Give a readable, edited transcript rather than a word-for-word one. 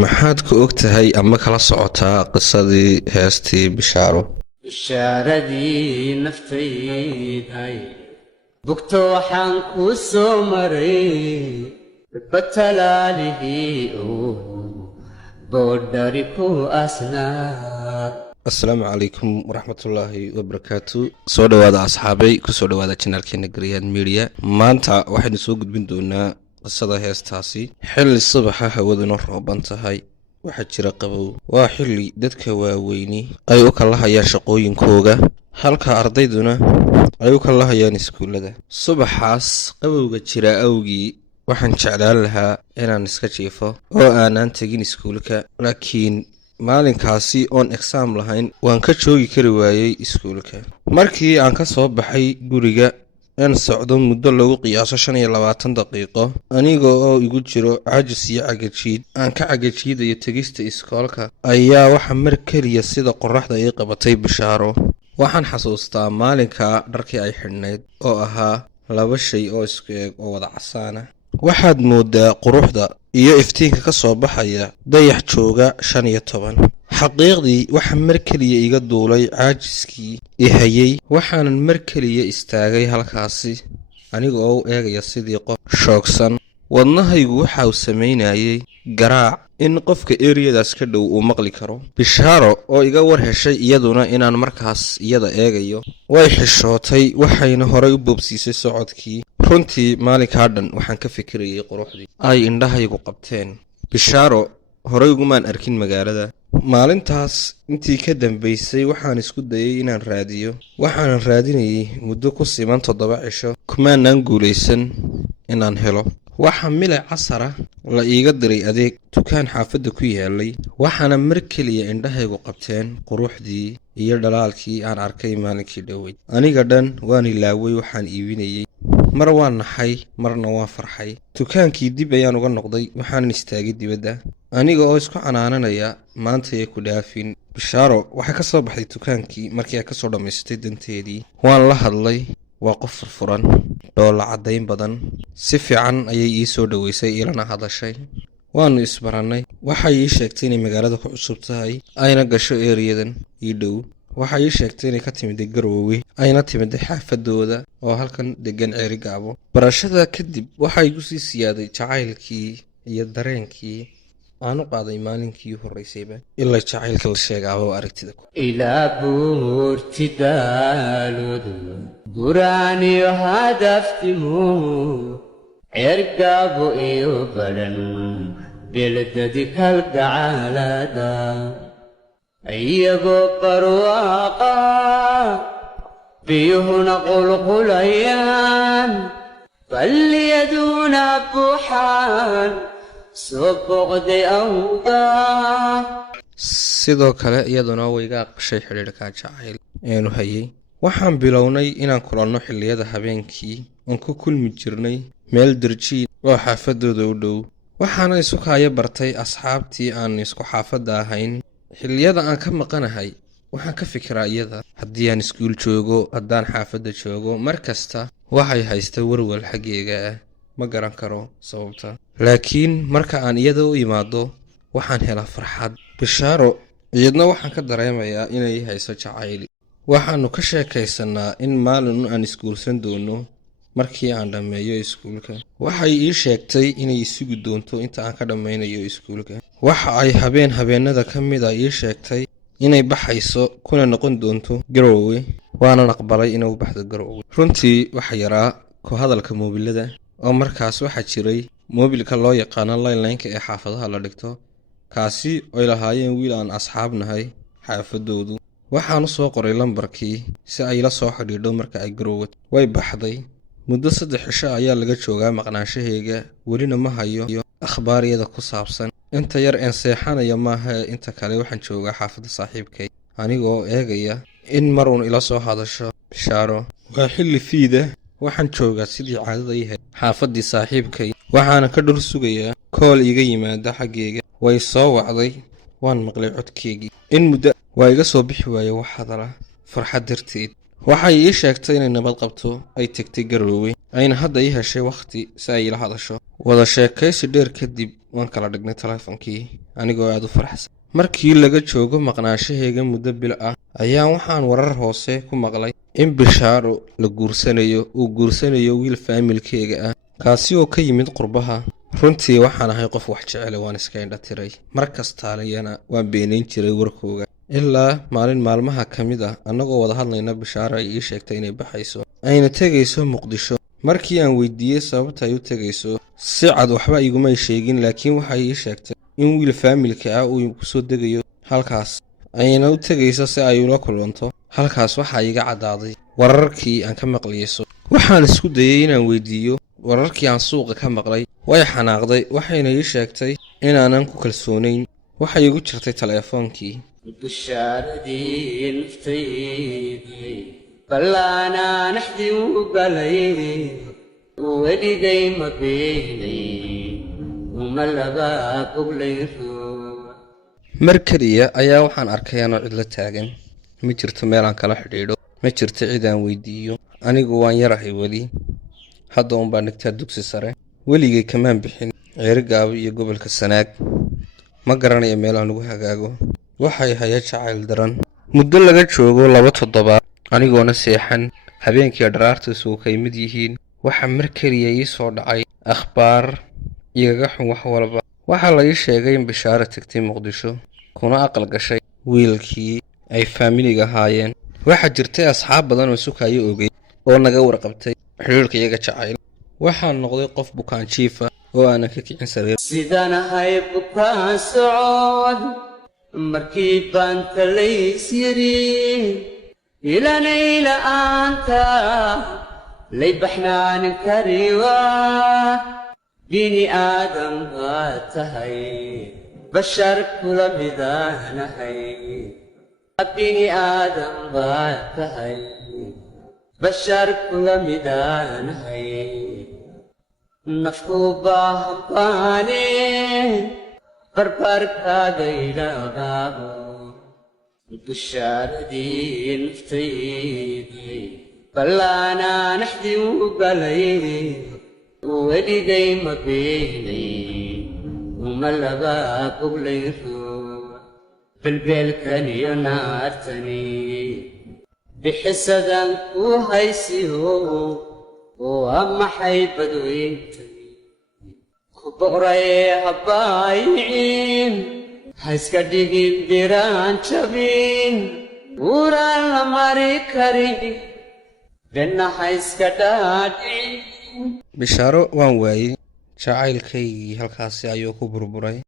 maxaad ku og tahay ama kala socotaa qisadii heestii bishaaro bishaaradii naftayday bugto waxaan ku soo maray batalaalihii boodhari ku asnaa. asalaamu calaykum waraxmatullaahi wabarakaatu. soo dhowaada asxaabay, kusoo dhowaada janaalkeena Gariyaan Media. maanta waxaynu soo gudbin doonaa qisada heestaasi. xilli subaxa hawaduna rooban tahay, waxaa jira qabow. waa xilli dadka waaweyni ay u kala hayaan shaqooyinkooga, halka ardayduna ay u kala hayaan iskuullada. subaxaas qabowga jira awgii waxaan jeclaan lahaa inaan iska jiifo oo aanaan tegin iskuulka, laakiin maalinkaasi oon exaam lahayn waan ka joogi kari waayey iskuulka. markii aan ka soo baxay guriga aan socdo muddo lagu qiyaaso 25 daqiiqo, anigoo oo igu jiro cajis iyo cagajiid aan ka cagajiidayo tegista iskoolka, ayaa waxa mar keliya sida qorraxda ii qabatay bishaaro. waxaan xasuustaa maalinka dharkii ay xidhnayd oo ahaa 2 shay oo isku eeg oo wada casaana. waxaad moodaa quruxda iyo iftiinka ka soo baxaya dayax jooga 15. xaqiiqdii waxa mar keliya iga duulay caajiskii i hayay, waxaanan mar keliya istaagay halkaasi aniga oo u eegaya sidii qof shoogsan. wadnahaygu waxa uu samaynayay garaac in qofka eriyadaas ka dhow uu maqli karo. bishaaro oo iga war heshay iyaduna inaan markaas iyada eegayo, way xishootay waxayna horay u boobsiisay socodkii. runtii maalinkaa dhan waxaan ka fikirayay quruxdii ay indhahaygu qabteen. bishaaro horay ugumaan arkin magaalada. maalintaas intii ka dambaysay waxaan isku dayay inaan raadiyo. waxaanan raadinayay muddo ku siman 7 cisho, kumaanaan guulaysan inaan helo. waxaa milic casara la iiga diray adeeg dukaan xaafadda ku yaalay, waxaana mar keliya indhahaygu qabteen quruxdii iyo dhalaalkii aan arkay maalinkii dhoweyd. aniga dhan waan ilaaway waxaan iibinayay. mar waan naxay, marna waan farxay. dukaankii dib ayaan uga noqday, waxaanan istaagay dibadda aniga oo isku canaananaya maantaya ku dhaafin. bishaaro waxay ka soo baxday dukaankii markii ay ka soo dhammaystay danteedii. waan la hadlay, waa qof furfuran, dhoolla caddayn badan. si fiican ayay ii soo dhoweysay, ilana hadashay. waannu isbarannay. waxay ii sheegtay inay magaalada ku cusub tahay, ayna gasho eeriyadan ii dhow. waxay ii sheegtay inay ka timiday Garoowe, ayna timiday xaafadooda oo halkan degan Ceerigaabo. barashada kadib waxaa igu sii siyaaday jacaylkii iyo dareenkii aan u qaaday maalinkii horreysayba. ilaa jacaylka la sheegaaba oo aragtida ku ilaa buurti daaludu buraaniyo hadaftimu Ceerigaabo iyo badhan beledadi kalgacaalada iyagoo barwaaqa biyuhuna qulqulayaan balliyaduna buuxaan soo booqday awgaa. sidoo kale iyaduna wayga aqbashay xidhiidhka jacayl eenu hayay. waxaan bilownay inaan kulanno xilliyada habeenkii aan ku kulmi jirnay meel darjiin oo xaafadooda u dhow. waxaana isu kaaya bartay asxaabtii aan isku xaafadda ahayn. xilliyada aan ka maqanahay waxaan ka fikiraa iyada. haddii aan iskuul joogo, haddaan xaafadda joogo, mar kasta waxay haysta warwal xaggeega ah. ma garan karo sababta, laakiin marka aan iyada u imaado waxaan helaa farxad. bishaaro iyadna waxaan ka dareemayaa inay hayso jacayl. waxaannu ka sheekaysanaa in maalin aan isguursan doono markii aan dhammeeyo iskuulka. waxay ii sheegtay inay isugi doonto inta aan ka dhammaynayo iskuulka. waxa ay habeenada ka mid a ii sheegtay inay baxayso kuna noqon doonto Garoowe, waanan aqbalay inuu baxdo Garoowe. runtii waxa yaraa ku hadalka moobilada, oo markaas waxaa jiray moobilka loo yaqaano line-ka ee xaafadaha la dhigto, kaasi oy lahaayeen wiil aan asxaab nahay xaafadoodu. waxaan u soo qoray lambarkii si ay la soo xidhiidho marka ay Garoowe. way baxday. muddo 3 cisho ayaa laga joogaa maqnaanshahayga, welina ma hayo akhbaariyada ku saabsan. inta yar een seexanaya maaha, inta kale waxaan joogaa xaafadda saaxiibkay anigoo eegaya in mar uun ila soo hadasho bishaaro. waa xilli fiida, waxaan joogaa sidii caadada yahay xaafaddii saaxiibkay, waxaana ka dhul sugayaa kool iga yimaada xaggeega. way soo wacday, waan maqlay codkeygii. in muddo waa iga soo bixi waaye wax hadala farxad darteed. waxay ii sheegtay inay nabad qabto, ay tagtay Garoowe. ayna hadda ii heshay wakhti si ay ila hadasho. wada sheekaysi dheer kadib waan kala dhignay taleefankii anigoo aad u faraxsan. markii laga joogo maqnaashahayga muddo bil ah ayaan waxaan warar hoose ku maqlay in Bishaaro la guursanayo wiil faamilkeyga ah kaasi oo ka yimid qurbaha. runtii waxaan ahay qof wax jecel waan iska indha tiray, markastaaliyana waan beenayn jiray warkooga. ilaa maalin maalmaha ka mid ah annagoo wada hadlayna Bishaaro ay ii sheegtay inay baxayso ayna tegayso Muqdisho. markii aan weydiiyey sababta ay u tegayso si cad waxba iguma sheegin, laakiin waxay ii sheegtay in wiil faamilka ah uu ku soo degayo halkaas ayna u tegayso si ay ula kulanto. halkaas waxaa iga cadaaday wararkii aan ka maqliyeyso. waxaan isku dayay inaan weydiiyo wararkii aan suuqa ka maqlay. way xanaaqday waxayna ii sheegtay inaanan ku kalsoonayn. waxay igu jirtay taleefoonkii. bishaaradii naftaydi ballaana naxdi u galay weligay ma beenay uma laga boglayro. mar keliya ayaa waxaan arkay anoo cidlo taagan. ma jirto meel aan kala xidhiidho, ma jirto cid aan weydiiyo. anigu waan yarahay weli, hadda unbaa dhigtaa dugsi sare. weligay kamaan bixin Ceerigaabo iyo gobolka Sanaag. ma garanayo meel aan ugu hagaago. waxay haya jacayl daran. muddo laga joogo 2 toddobaad anigoona seexan, habeenkii dharaarta suuqay mid yihiin. waxa mar keliya ii soo dhacay akhbaar igaga xun wax walba. waxaa la ii sheegay in Bishaaro tagtay Muqdisho kuna aqal gashay wiilkii ay faamiliga ahaayeen. waxaa jirtay asxaab badan oo sukayo ogay oo naga warqabtay xiriirka iyaga jacayl. waxaan noqday qof bukaan jiif ah oo aanan ka kicin sariir. sidaan ahay bukaan socod markii baan talays yiri ilanay la'aanta lay baxnaanin kariwa bini aadam baa tahay bashar kula midaanahay bini aadam baa tahay bashar kula midaanahay nafku baahabaane barbarkaaga ilagaabo. bishaaradii naftaydi ballaana naxdi u galay weligay ma beenay uma laga boglayro. belbeelkan iyo naartani bixisadan ku haysiyo waa maxay badweyntay ku boqray habbaayicin ha iska dhigin biraan jabin uraan la mari karin benna ha iska dhaadhin. Bishaaro waan waayey, jacaylkaygii halkaasi ayuu ku burburay.